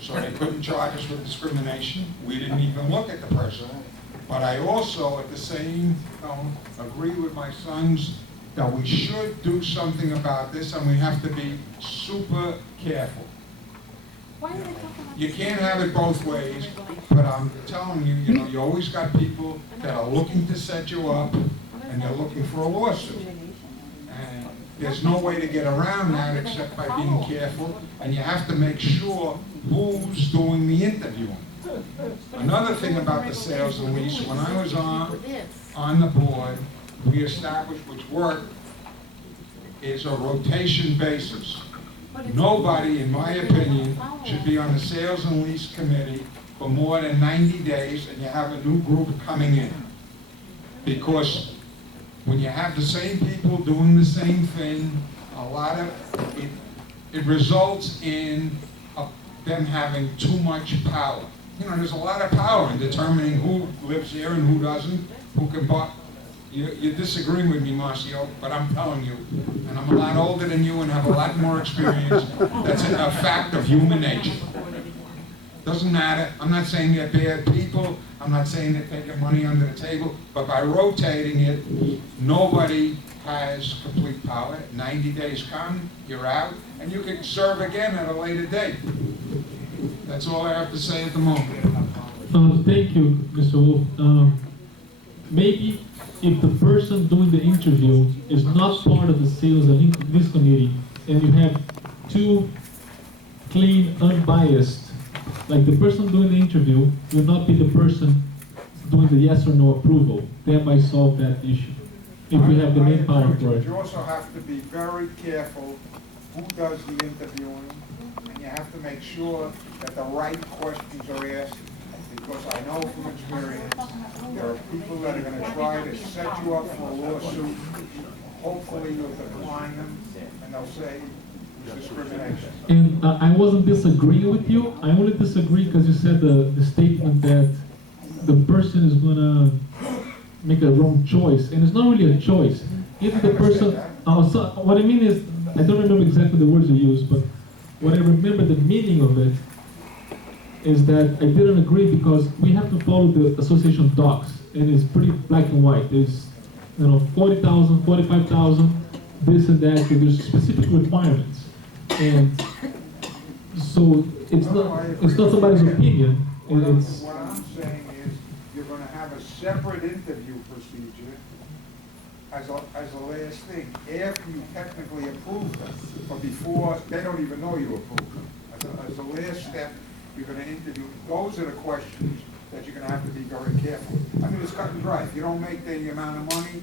so they couldn't charge us with discrimination. We didn't even look at the person. But I also, at the same tone, agree with my sons that we should do something about this, and we have to be super careful. Why are they talking about You can't have it both ways, but I'm telling you, you always got people that are looking to set you up, and they're looking for a lawsuit. And there's no way to get around that except by being careful, and you have to make sure who's doing the interviewing. Another thing about the sales and lease, when I was on the board, we established, which worked, is a rotation basis. Nobody, in my opinion, should be on the sales and lease committee for more than 90 days and you have a new group coming in. Because when you have the same people doing the same thing, a lot of it results in them having too much power. There's a lot of power in determining who lives here and who doesn't, who can buy. You're disagreeing with me, Marcio, but I'm telling you, and I'm a lot older than you and have a lot more experience, that's a fact of human nature. Doesn't matter. I'm not saying they're bad people. I'm not saying they're taking money under the table, but by rotating it, nobody has complete power. 90 days come, you're out, and you can serve again at a later date. That's all I have to say at the moment. Thank you, Mr. Wolf. Maybe if the person doing the interview is not part of the sales and lease committee, and you have two clean, unbiased, like the person doing the interview will not be the person doing the yes or no approval, that might solve that issue. If we have the main power for it. You also have to be very careful who does the interviewing, and you have to make sure that the right questions are asked, because I know from experience, there are people that are going to try to set you up for a lawsuit. Hopefully you'll decline them, and they'll say it's discrimination. And I wasn't disagreeing with you. I only disagree because you said the statement that the person is going to make a wrong choice, and it's not really a choice. If the person, so what I mean is, I don't remember exactly the words you used, but what I remember the meaning of it is that I didn't agree because we have to follow the association docs, and it's pretty black and white. There's 40,000, 45,000, this and that. There's specific requirements, and so it's not somebody's opinion. What I'm saying is you're going to have a separate interview procedure as a last thing after you technically approve them, but before they don't even know you approved them. As a last step, you're going to interview. Those are the questions that you're going to have to be very careful. I mean, it's cut and dry. If you don't make the amount of money,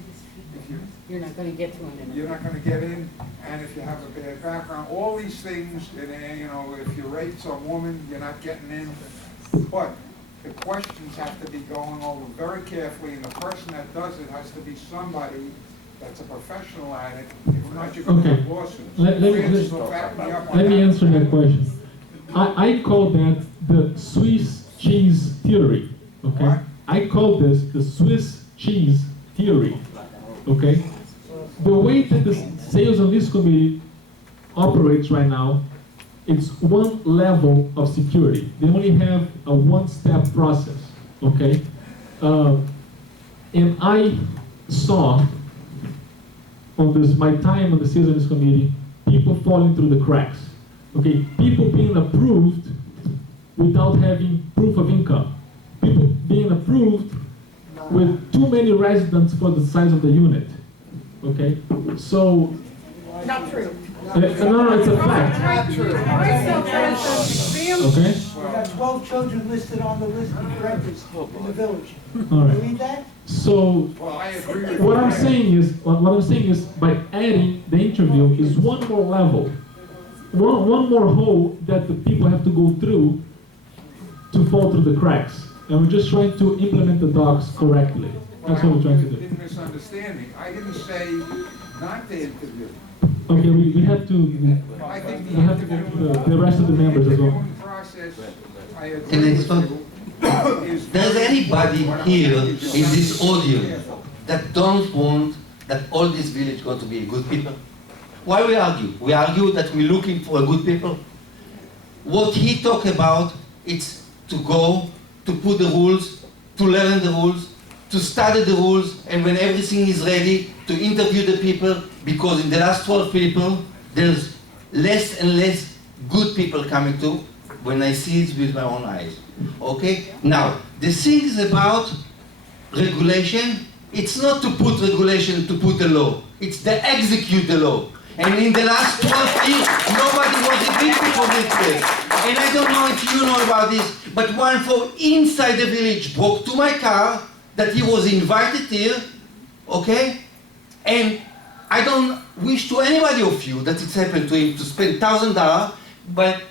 you're not going to get to an you're not going to get in, and if you have a bad background, all these things, and, if you rape some woman, you're not getting in. But the questions have to be going over very carefully, and the person that does it has to be somebody that's a professional at it. If not, you're going to have lawsuits. Let me answer that question. I call that the Swiss cheese theory. Okay, what? I call this the Swiss cheese theory. Okay, the way that the sales and lease committee operates right now, it's one level of security. They only have a one-step process. Okay, and I saw on my time on the sales and lease committee, people falling through the cracks. Okay, people being approved without having proof of income. People being approved with too many residents for the size of the unit. Okay, so. Not true. No, it's a fact. Not true. Okay. We got 12 children listed on the list of renters in the village. All right. Believe that? So what I'm saying is by adding the interview is one more level, one more hole that the people have to go through to fall through the cracks. And we're just trying to implement the docs correctly. That's what we're trying to do. You're misunderstanding. I didn't say not to interview. Okay, we have to. I think We have to get the rest of the members as well. Process, I Can I agree stop? with you, is Does anybody here in this audience that don't want that all this village going to be good people? Why we argue? We argue that we're looking for a good people. what he talked about, it's to go, to put the rules, to learn the rules, to study the rules, and when everything is ready, to interview the people, because in the last 12 people, there's less and less good people coming to, when I see it with my own eyes. Okay? Now, the thing is about regulation, it's not to put regulation, to put the law. It's to execute the law. And in the last 12 years, nobody was evicted from this place. And I don't know if you know about this, but one from inside the village broke to my car, that he was invited here, okay? And I don't wish to anybody of you that it's happened to him to spend $1,000, but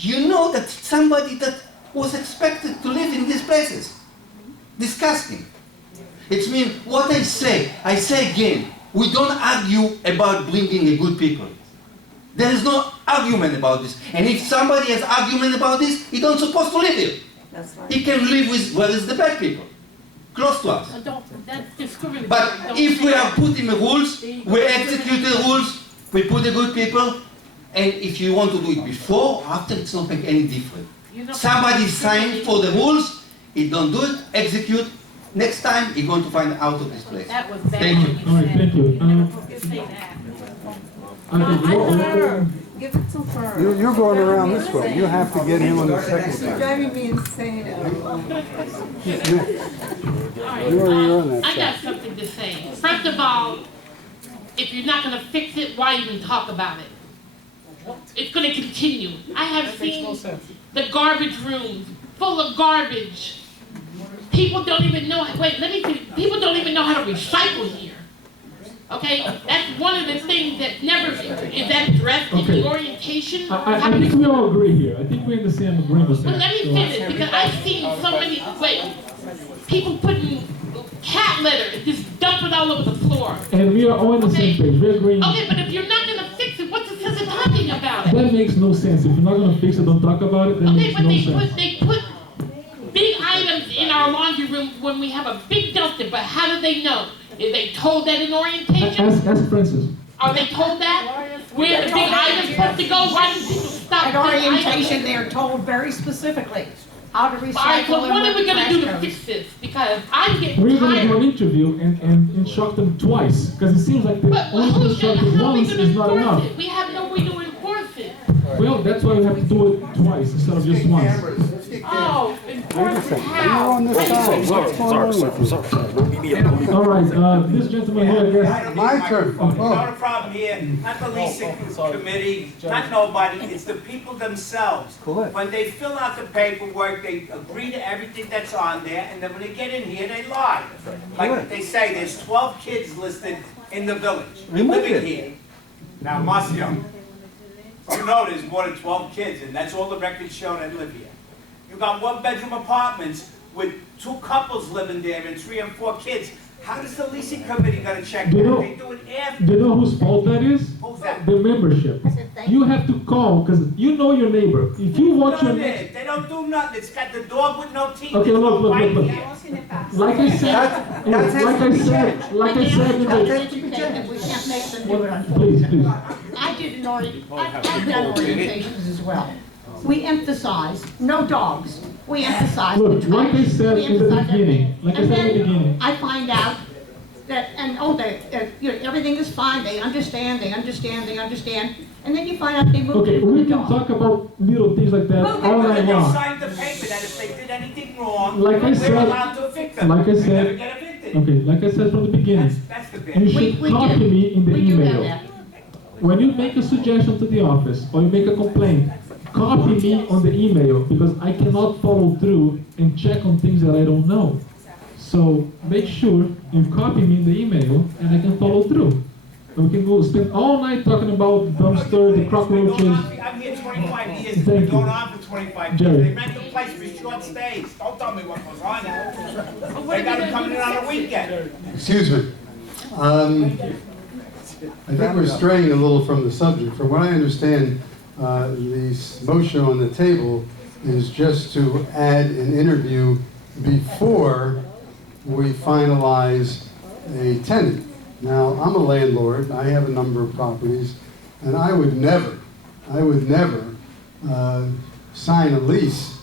you know that it's somebody that was expected to live in these places. Disgusting. It means what I say again, we don't argue about bringing a good people. There is no argument about this. And if somebody has argument about this, he don't supposed to live here. That's right. He can live with where is the bad people, close to us. That's discriminatory. But if we are putting the rules, we execute the rules, we put the good people, and if you want to do it before or after, it's not make any difference. Somebody signed for the rules, he don't do it, execute. Next time, he's going to find out of this place. That was bad. Thank you. All right, thank you. Say that. Give it to her. You're going around this way. You have to get him on the second You're time. driving me insane. You're on that I got side. something to say. First of all, if you're not going to fix it, why even talk about it? It's going to continue. I have seen the garbage rooms full of garbage. People don't even know, people don't even know how to recycle here. Okay? That's one of the things that never is that addressed in the orientation. I think we all agree here. I think we're in the same agreement. Well, let me finish, because I've seen so many, people putting cat litter, just dump it all over the floor. And we are all on the same page. We're agreeing. Okay, but if you're not gonna fix it, what's the sense of talking about it? That makes no sense. If you're not going to fix it, don't talk about it. That Okay, makes but no sense. they put big items in our laundry room when we have a big dumpster, but how do they know? Is they told that in orientation? Ask Francis. Are they told that? Where the big items supposed to go? Why do people stop? At big orientation, items? they're told very specifically how to All right, recycle so and what are we gonna do to trash fix goes. this? Because I'm getting We're going to do an tired. interview and instruct them twice. Because it seems like the But only who's gonna, instructed how are we once gonna is not enforce enough. it? We have no way to enforce it. Well, that's why we have to do it twice instead of just once. Oh, enforce it You're how? on this side. What's going on with you? All right, this gentleman here, I guess. My turn. Not Oh, a problem here, not the leasing committee, not nobody, it's the people themselves. Correct. When they fill out the paperwork, they agree to everything that's on there, and then when they get in here, they lie. Like Correct. they say, there's 12 kids listed in the village, We moved living it. here. Now, Marcio, you know there's more than 12 kids, and that's all the records show that live here. You got one-bedroom apartments with 2 couples living there and 3 and 4 kids. How does the leasing committee gonna check Do you that? know- They do it after. Do you know whose fault that is? Who's that? The membership. You have to call because you know your neighbor. If you want your Done next, it. They don't do nothing. It's got the dog with no teeth. Okay, There's no look. bite here. like I said, like I said, in the, We can't make them do it on. please. I did an I've done orientations as well. We emphasize no dogs. We emphasize the Look, trash. like I said We in the emphasize beginning, everything. And then I I find out that, everything is fine, they understand, and then you find out they moved Okay, in we with a can dog. talk about little things like that Well, all night they long. signed the paper that if they did anything wrong, Like I we're said- allowed to evict them. like I They said- never get evicted. Okay, like I said from the beginning, That's the you bit. should We copy do. me in the We do have email. that. When you make a suggestion to the office or you make a complaint, copy me on the email because I cannot follow through and check on things that I don't know. So make sure you copy me in the email and I can follow through. And we can go spend all night talking about the dumpster, the cockroaches. I'm here 25 years. It's Thank been you. going on for 25 Jerry. years. They rent the place for short stays. Don't tell me what goes on there. They got them coming in on a weekend. excuse me. I think we're straying a little from the subject. From what I understand, the motion on the table is just to add an interview before we finalize a tenant. Now, I'm a landlord, I have a number of properties, and I would never sign a lease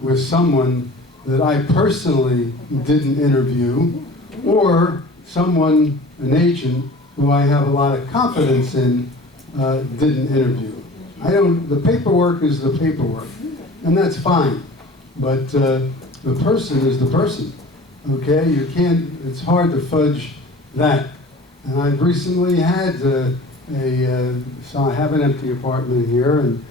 with someone that I personally didn't interview, or someone, an agent, who I have a lot of confidence in, didn't interview. The paperwork is the paperwork, and that's fine, but the person is the person, okay? It's hard to fudge that. And I've recently had so I have an empty apartment here, and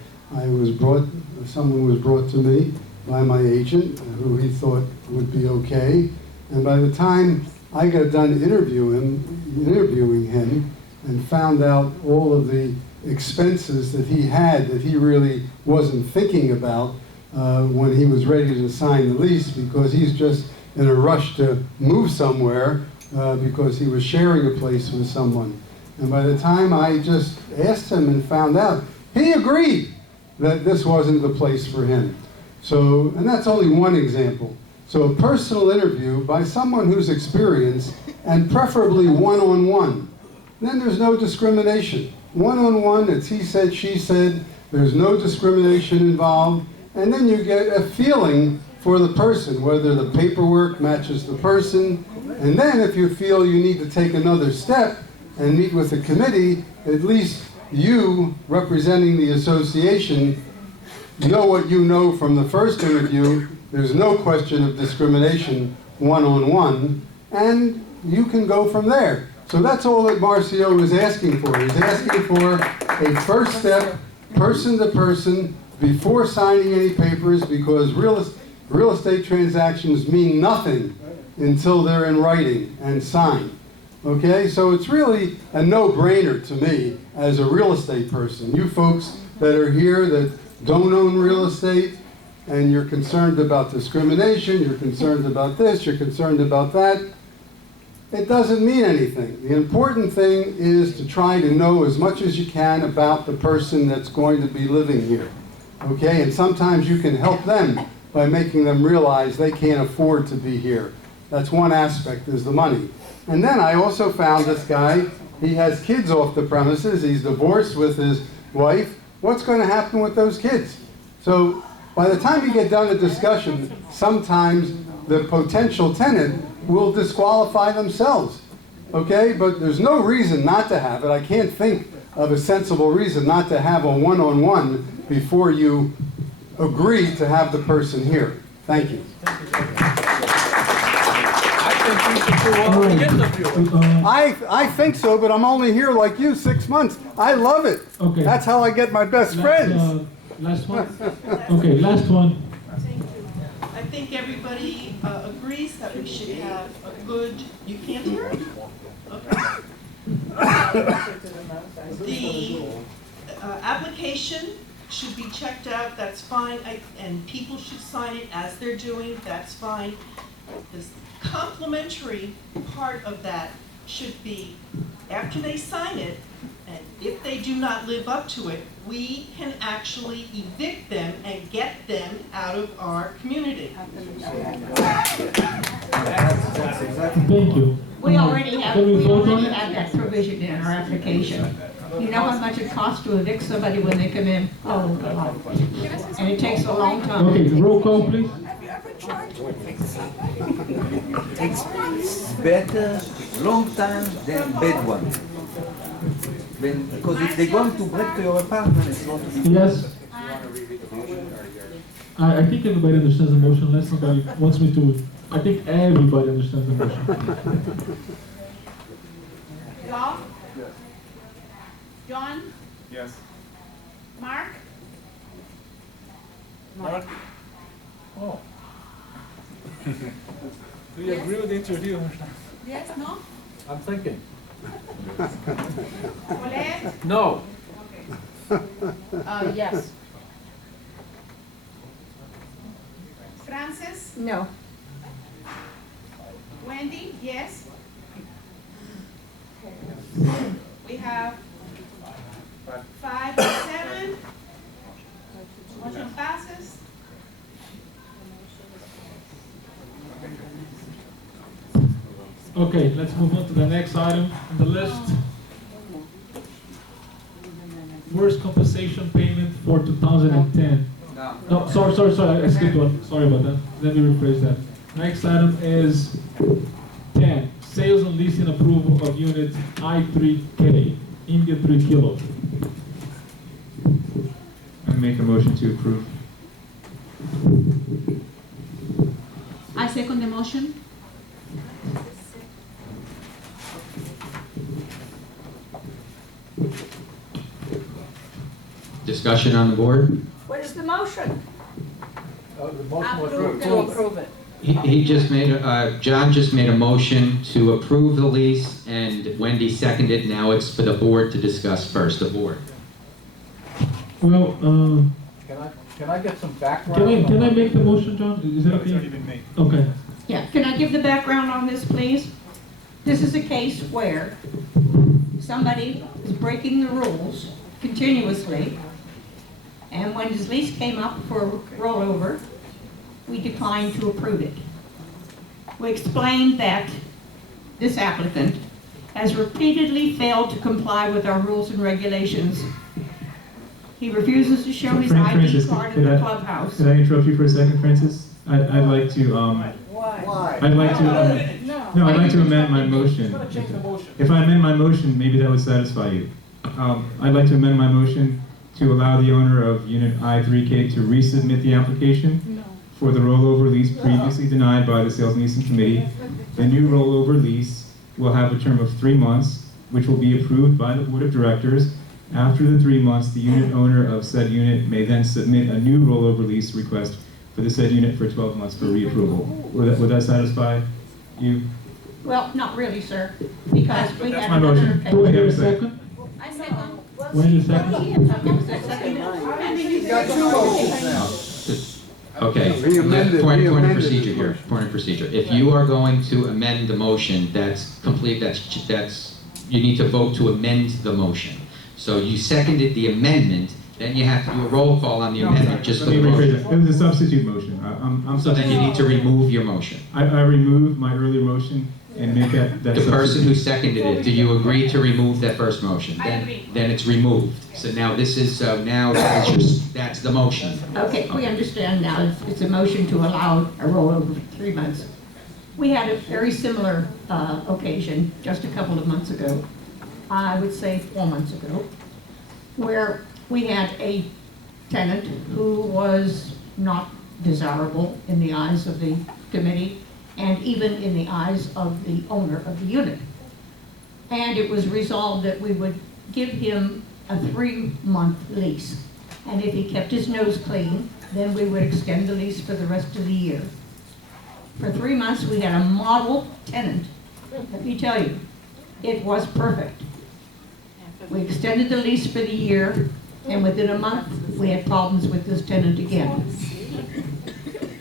someone was brought to me by my agent, who he thought would be okay. And by the time I got done interviewing him and found out all of the expenses that he had that he really wasn't thinking about when he was ready to sign the lease, because he's just in a rush to move somewhere because he was sharing a place with someone. And by the time I just asked him and found out, he agreed that this wasn't the place for him. So, and that's only one example. So a personal interview by someone who's experienced, and preferably one-on-one. Then there's no discrimination. One-on-one, it's he said, she said, there's no discrimination involved, and then you get a feeling for the person, whether the paperwork matches the person, and then if you feel you need to take another step and meet with the committee, at least you, representing the association, know what you know from the first interview. There's no question of discrimination one-on-one, and you can go from there. So that's all that Marcio is asking for. He's asking for a first step, person to person, before signing any papers, because real estate transactions mean nothing until they're in writing and signed. Okay, so it's really a no-brainer to me as a real estate person. You folks that are here that don't own real estate, and you're concerned about discrimination, you're concerned about this, you're concerned about that, it doesn't mean anything. The important thing is to try to know as much as you can about the person that's going to be living here. Okay, and sometimes you can help them by making them realize they can't afford to be here. That's one aspect, is the money. And then I also found this guy, he has kids off the premises, he's divorced with his wife. What's going to happen with those kids? So by the time you get done the discussion, sometimes the potential tenant will disqualify themselves. Okay, but there's no reason not to have it. I can't think of a sensible reason not to have a one-on-one before you agree to have the person here. Thank you. I think so, but I'm only here like you 6 months. I love it. Okay. That's how I get my best friends. Last one? Okay, last one. Thank you. I think everybody agrees that we should have a good, you can't hear it? Okay. The application should be checked out, that's fine, and people should sign it as they're doing, that's fine. The complimentary part of that should be, after they sign it, and if they do not live up to it, we can actually evict them and get them out of our community. Thank you. We already have Can we vote on it? that provision in our application. You know how much it costs to evict somebody when they come in? Oh, God. And it takes a long time. Okay, roll call, please. It's better long time than bad one. Because if they're going to break to your apartment, it's going to be... Yes. I think everybody understands the motion, unless somebody wants me to... I think everybody understands the motion. Law? John? Yes. Mark? Mark? Oh. Do you agree with the interview? Yes, no? I'm thinking. Colette? No. Yes. Francis? No. Wendy? Yes. We have 5 and 7. Motion passes. Okay, let's move on to the next item on the list. Worst compensation payment for 2010. No, sorry, I skipped one. Sorry about that. Let me rephrase that. Next item is 10. Sales and leasing approval of unit I3K, India 3 kilo. I make a motion to approve. I second the motion. Discussion on the board? What is the motion? The motion was To approve it. He just made, John just made a motion to approve the lease, and Wendy seconded. Now it's for the board to discuss first, the board. Well, Can I get some background? can I make the motion, John? Is that okay? Okay. Yeah, can I give the background on this, please? This is a case where somebody is breaking the rules continuously, and when his lease came up for rollover, we declined to approve it. We explained that this applicant has repeatedly failed to comply with our rules and regulations. He refuses to show his ID Francis, card in the clubhouse. Could I interrupt you for a second, Francis? I'd like to, Why? I'd like to, no, I'd like to amend my motion. If I amend my motion, maybe that would satisfy you. I'd like to amend my motion to allow the owner of unit I3K to resubmit the application for the rollover lease previously denied by the Sales and Leasing Committee. The new rollover lease will have a term of 3 months, which will be approved by the Board of Directors. After the 3 months, the unit owner of said unit may then submit a new rollover lease request for the said unit for 12 months for reapproval. Would that satisfy you? Well, not really, sir, because we That's had my another motion. case. Do I hear a second? I second. Wait a second. Okay, point of procedure here, point of procedure. If you are going to amend the motion, that's complete, that's, you need to vote to amend the motion. So you seconded the amendment, then you have to do a roll call on the amendment just for the motion. It was a substitute motion. I'm So then you need to remove your motion. I remove my earlier motion and make that The person who seconded it, do you agree to remove that first motion? I agree. Then it's removed. So now this is, now that's the motion. Okay, we understand now. It's a motion to allow a rollover for 3 months. We had a very similar occasion just a couple of months ago, I would say 4 months ago, where we had a tenant who was not desirable in the eyes of the committee and even in the eyes of the owner of the unit. And it was resolved that we would give him a 3-month lease. And if he kept his nose clean, then we would extend the lease for the rest of the year. For 3 months, we had a model tenant. Let me tell you, it was perfect. We extended the lease for the year, and within a month, we had problems with this tenant again.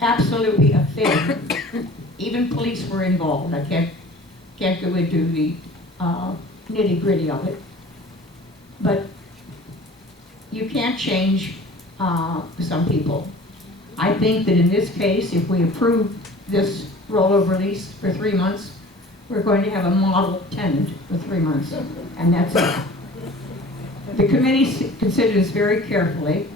Absolutely a failure. Even police were involved. I can't go into the nitty-gritty of it. But you can't change some people. I think that in this case, if we approve this rollover lease for 3 months, we're going to have a model tenant for 3 months, and that's it. The committee considered this very carefully.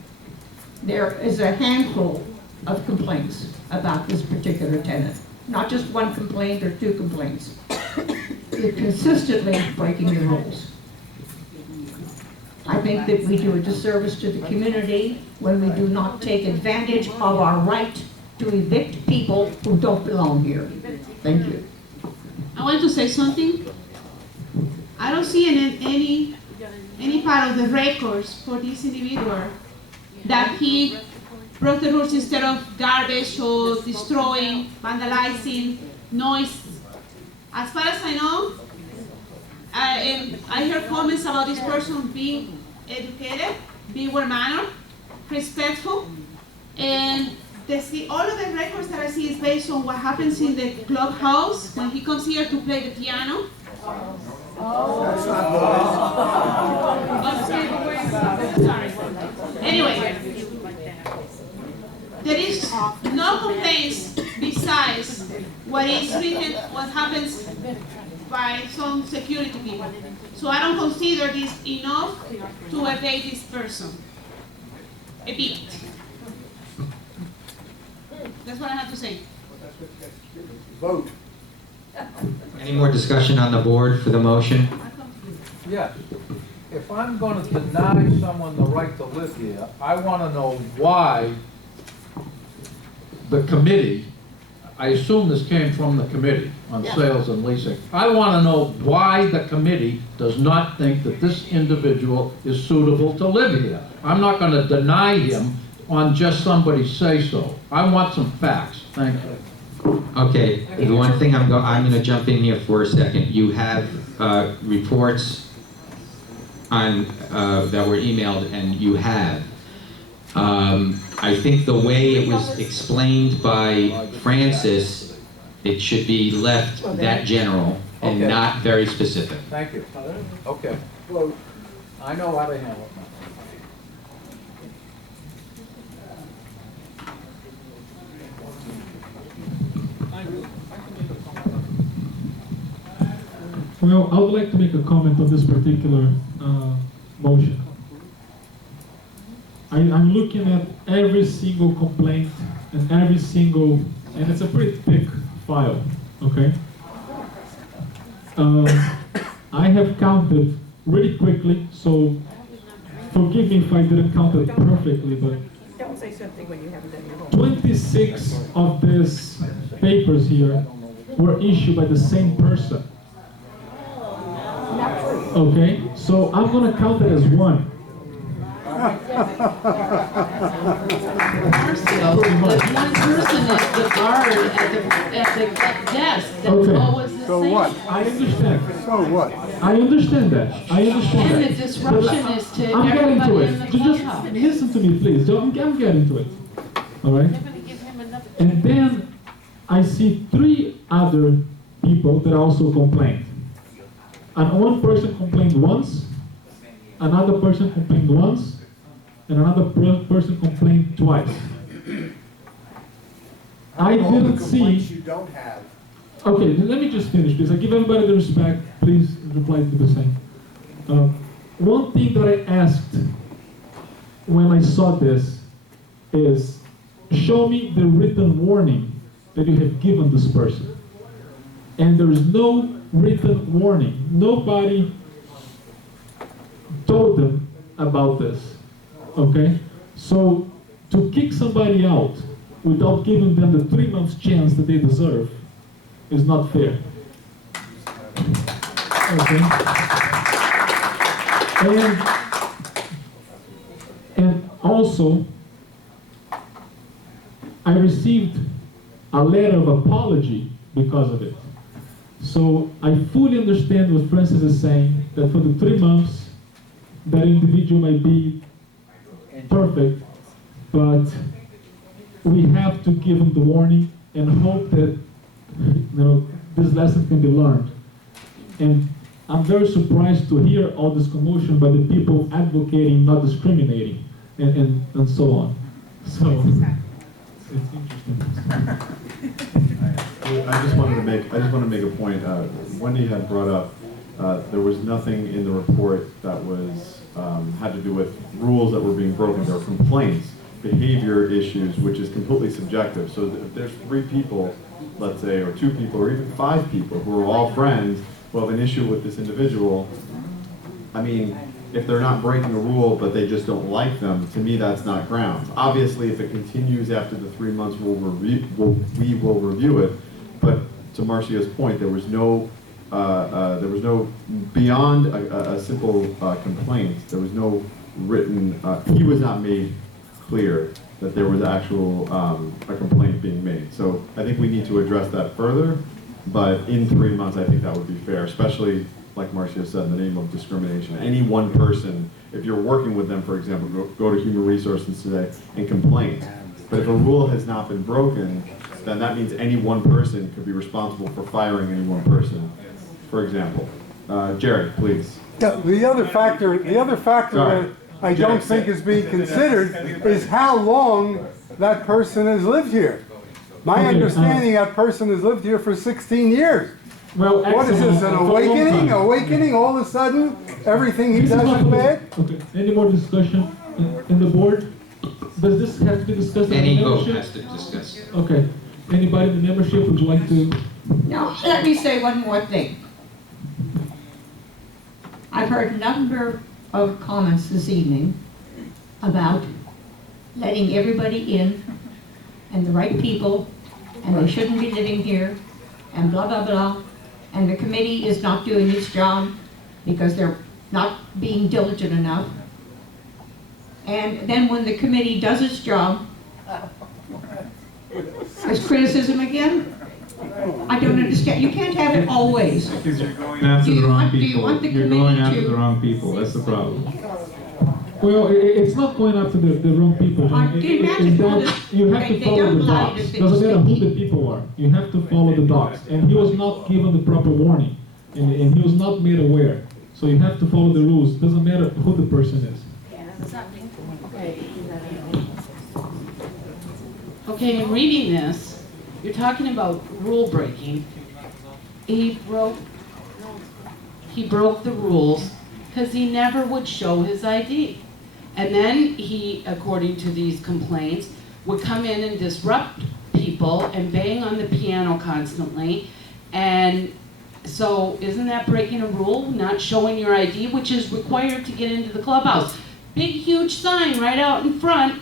There is a handful of complaints about this particular tenant. Not just one complaint or 2 complaints. They're consistently breaking the rules. I think that we do a disservice to the community when we do not take advantage of our right to evict people who don't belong here. Thank you. I want to say something. I don't see any part of the records for this individual that he broke the rules instead of garbage or destroying, vandalizing, noise. As far as I know, I heard comments about this person being educated, being well-mannered, respectful, and all of the records that I see is based on what happens in the clubhouse when he comes here to play the piano. That's not Sorry. Anyway, there is no complaints besides what is written, what happens by some security people. So I don't consider this enough to evict this person. Evict. That's what I have to say. Vote. Any more discussion on the board for the motion? Yes. If I'm gonna deny someone the right to live here, I wanna know why the committee, I assume this came from the committee on sales and leasing. I wanna know why the committee does not think that this individual is suitable to live here. I'm not gonna deny him on just somebody's say-so. I want some facts. Thank you. Okay, the one thing I'm gonna jump in here for a second. You have reports on that were emailed, and you have. I think the way it was explained by Francis, it should be left that general and Okay. not very specific. Thank you. Okay. Well, I know how to handle it. Well, I would like to make a comment on this particular motion. I'm looking at every single complaint and every single, and it's a pretty thick file, okay? I have counted really quickly, so forgive me if I didn't count it perfectly, but Don't say something when you haven't done your homework. 26 of these papers here were issued by the same person. Okay, so I'm gonna count it as one. Marcio, the one person is the guard at the desk. That's Okay. always the So same. what? I understand. So what? I understand that. I understand And that. the disruption is to I'm getting to everybody in it. the Just clubhouse. listen to me, please. I'm getting to it. All right? They're gonna give him another. And then I see 3 other people that also complained. And one person complained once, another person complained once, and another person complained twice. I didn't see. You don't have. Okay, let me just finish, please. I give everybody the respect. Please reply to the same. One thing that I asked when I saw this is, show me the written warning that you have given this person. And there is no written warning. Nobody told them about this. Okay? So to kick somebody out without giving them the 3 months chance that they deserve is not fair. Okay? And also, I received a letter of apology because of it. So I fully understand what Francis is saying, that for the 3 months, that individual might be perfect, but we have to give him the warning and hope that this lesson can be learned. And I'm very surprised to hear all this commotion by the people advocating not discriminating and so on. So it's interesting. I just wanted to make a point. Wendy had brought up there was nothing in the report that was had to do with rules that were being broken. There were complaints, behavior issues, which is completely subjective. So if there's 3 people, let's say, or 2 people, or even 5 people who are all friends who have an issue with this individual, I mean, if they're not breaking a rule but they just don't like them, to me that's not grounds. Obviously, if it continues after the 3 months, we will review it. But to Marcio's point, there was no beyond a simple complaint. There was no written. He was not made clear that there was actual a complaint being made. So I think we need to address that further. But in 3 months, I think that would be fair, especially like Marcio said, in the name of discrimination. Any one person, if you're working with them, for example, go to Human Resources today and complain. But if a rule has not been broken, then that means any one person could be responsible for firing any one person, for example. Jared, please. The other factor that I don't think is being considered is how long that person has lived here. My understanding, that person has lived here for 16 years. Well, What is this, an awakening? Awakening, all of a sudden, everything he does is bad? Okay, any more discussion in the board? Does this have to be discussed in the Any vote membership? has to be discussed. Okay. Anybody in the membership would like to? Now, let me say one more thing. I've heard a number of comments this evening about letting everybody in and the right people, and they shouldn't be living here, and blah, blah, blah. And the committee is not doing its job because they're not being diligent enough. And then when the committee does its job, there's criticism again? I don't understand. You can't have it always. Because you're going after the wrong people. You're going after the wrong people. That's the problem. Well, it's not going after the wrong people. Imagine all this- You have to they follow don't the lie docs. to the Doesn't matter who people. the people are. You have to follow the docs. And he was not given the proper warning. And he was not made aware. So you have to follow the rules. Doesn't matter who the person is. Okay, in reading this, you're talking about rule breaking. He broke the rules because he never would show his ID. And then he, according to these complaints, would come in and disrupt people and bang on the piano constantly. And so isn't that breaking a rule, not showing your ID, which is required to get into the clubhouse? Big, huge sign right out in front.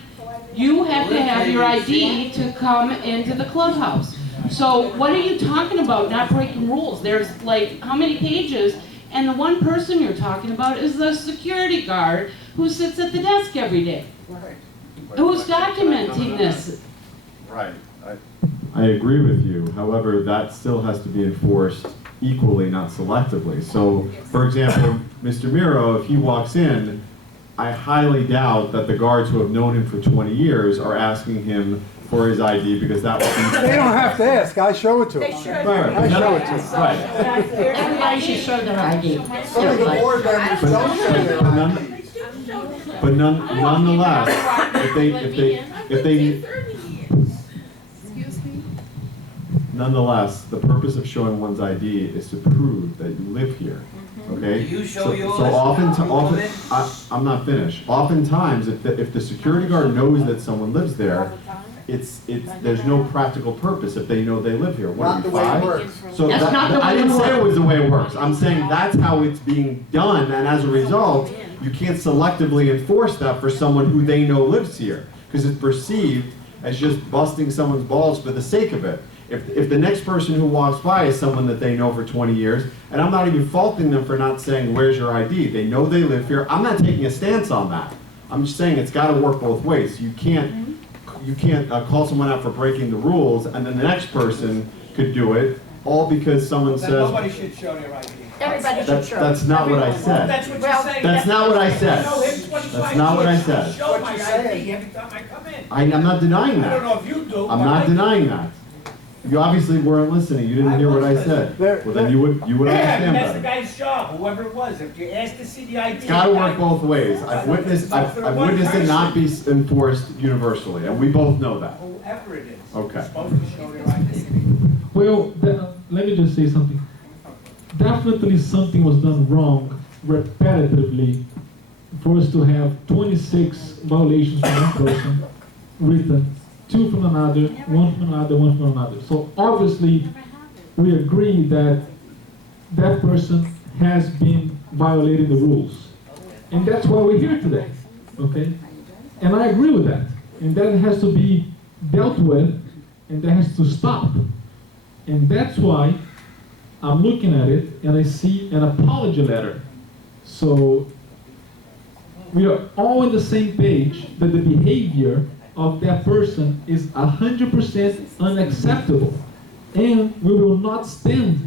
You have to have your ID to come into the clubhouse. So what are you talking about, not breaking rules? There's like, how many pages? And the one person you're talking about is the security guard who sits at the desk every day. Who's documenting this? Right. I agree with you. However, that still has to be enforced equally, not selectively. So, for example, Mr. Miro, if he walks in, I highly doubt that the guards who have known him for 20 years are asking him for his ID because that would be... They don't have to ask, I show it to them. They should. Right. I show it to them. Right. Everybody should show their ID. Some of the board members don't show their ID. But nonetheless, if they nonetheless, the purpose of showing one's ID is to prove that you live here. Okay? You show So yours, often, I'm not finished. Oftentimes, if the security guard knows that someone lives there, there's no practical purpose if they know they live here. What, Not the way it works. So That's not the way I didn't it say it works. was the way it works. I'm saying that's how it's being done, and as a result, you can't selectively enforce that for someone who they know lives here, because it's perceived as just busting someone's balls for the sake of it. If the next person who walks by is someone that they know for 20 years, and I'm not even faulting them for not saying, where's your ID? They know they live here. I'm not taking a stance on that. I'm just saying it's got to work both ways. You can't call someone out for breaking the rules, and then the next person could do it, all because someone Then says... nobody should show their ID. Everybody should show. That's not what I said. That's what you're saying. That's not what I said. No, it's 25 That's not what I years. said. Show my ID every time I come in. I'm not denying I don't know that. if you do. I'm but not I do. denying that. You obviously weren't listening. You didn't hear what I said. Well, then you would Yeah, understand that's the better. guy's job, whoever it was. If you ask to see the ID. It's got to work both ways. I've witnessed it not be enforced universally, and we both know that. Whoever it is. Okay. Is supposed to show their ID. Well, let me just say something. Definitely something was done wrong repetitively for us to have 26 violations from one person written, 2 from another, 1 from another, 1 from another. So obviously, we agree that that person has been violating the rules. And that's why we're here today, okay? And I agree with that. And that has to be dealt with, and that has to stop. And that's why I'm looking at it and I see an apology letter. So we are all on the same page that the behavior of that person is 100% unacceptable. And we will not stand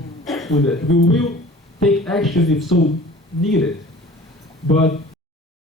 with it. We will take action if so needed. But